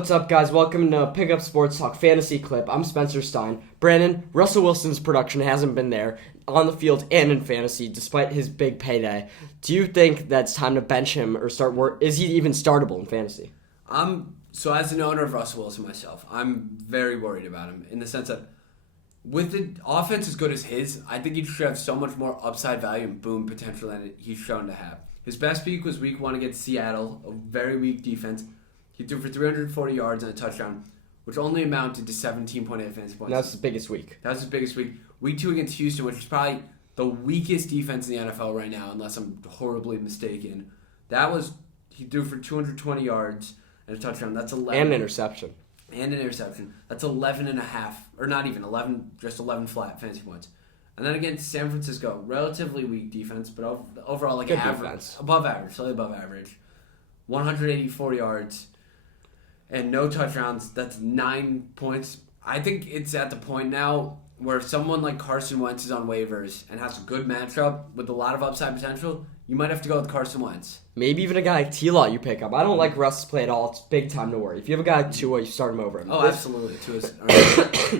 What's up, guys? Welcome to Pick Up Sports Talk Fantasy Clip. I'm Spencer Stein. Brandon, Russell Wilson's production hasn't been there on the field and in fantasy despite his big payday. Do you think that's time to bench him or start work? Is he even startable in fantasy? So as an owner of Russell Wilson myself, I'm very worried about him in the sense that with the offense as good as his, I think he should have so much more upside value and boom potential than he's shown to have. His best week was week 1 against Seattle, a very weak defense. He threw for 340 yards and a touchdown, which only amounted to 17.8 fantasy points. That's his biggest week. That was his biggest week. Week 2 against Houston, which is probably the weakest defense in the NFL right now, unless I'm horribly mistaken. He threw for 220 yards and a touchdown. That's 11. And an interception. That's 11 and a half, or not even 11, just 11 flat fantasy points. And then against San Francisco, relatively weak defense, but overall like good average, defense. Slightly above average. 184 yards and no touchdowns. That's 9 points. I think it's at the point now where someone like Carson Wentz is on waivers and has a good matchup with a lot of upside potential. You might have to go with Carson Wentz. Maybe even a guy like T-Law you pick up. I don't like Russ's play at all. It's big time to worry. If you have a guy like Tua, you start him over him. Oh, absolutely. Tua's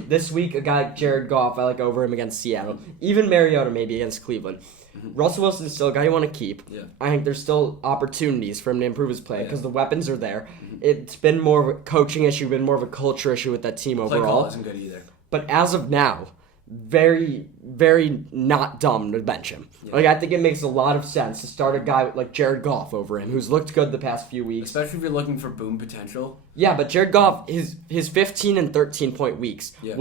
This week, a guy like Jared Goff, I like over him against Seattle. Even Mariota maybe against Cleveland. Russell Wilson is still a guy you want to keep. Yeah. I think there's still opportunities for him to improve his play because the weapons are there. It's been more of a coaching issue, been more of a culture issue with that team overall. Play call isn't good either. But as of now, very, very not dumb to bench him. Yeah. Like, I think it makes a lot of sense to start a guy like Jared Goff over him, who's looked good the past few weeks. Especially if you're looking for boom potential. Yeah, but Jared Goff, his 15 and 13 point weeks Yeah.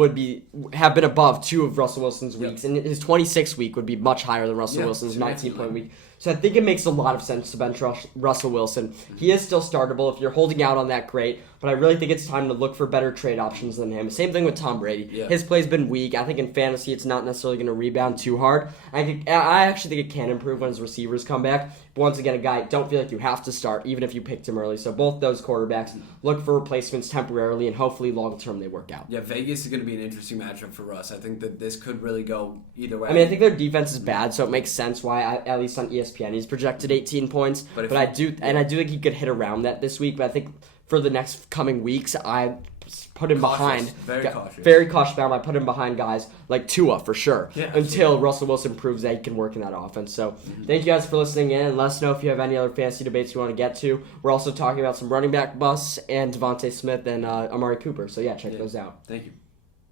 have been above 2 of Russell Wilson's weeks, and his 26 week would be much higher than Russell Wilson's 19 point week. So I think it makes a lot of sense to bench Russell Wilson. He is still startable. If you're holding out on that, great. But I really think it's time to look for better trade options than him. Same thing with Tom Brady. Yeah. His play's been weak. I think in fantasy it's not necessarily going to rebound too hard. I actually think it can improve when his receivers come back. But once again, a guy, don't feel like you have to start, even if you picked him early. So both those quarterbacks, look for replacements temporarily, and hopefully long-term they work out. Yeah, Vegas is going to be an interesting matchup for Russ. I think that this could really go either way. I mean, I think their defense is bad, so it makes sense why, at least on ESPN, he's projected 18 points. But I do think he could hit around that this week. But I think for the next coming weeks, I put him behind. Very cautious about him. I put him behind guys like Tua for sure until Russell Wilson proves that he can work in that offense. So thank you guys for listening in, and let us know if you have any other fantasy debates you want to get to. We're also talking about some running back busts and Devonta Smith and Amari Cooper. So yeah, check those out. Thank you.